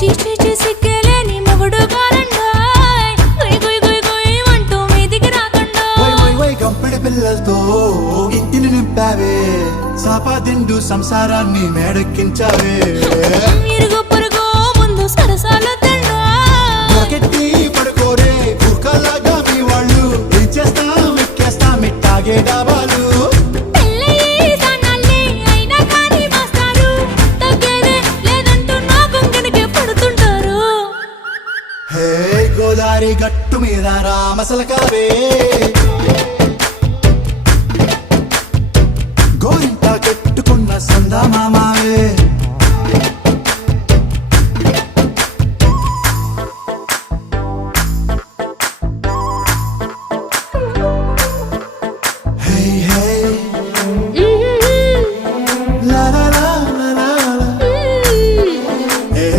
చీచి సిక్కేలేని మొగుడు కారండాయ్ గుయ్ గుయ్ గుయ్ గుయ్ అంటూ మీదికి రాకండా గంపెడి పిల్లలతో ఇంటిని నింపావే సాపాదిండు సంసారాన్ని మేడెక్కించావే ఇరుగు పొరుగు ముందు సరసాల తండా దొరకెట్టి పడుకోరే కుక్కలాగా మీ వాళ్ళు ఏం చేస్తాం ఎక్కేస్తాం ఇట్టాగే డాబాలు పెళ్ళయి సన్నాళ్ళే అయినా కానీ మాస్తారు తగ్గేదే లేదంటూ నా కొంగడికే పడుతుంటారు హే గోదారి గట్టు మీద రామసలకావే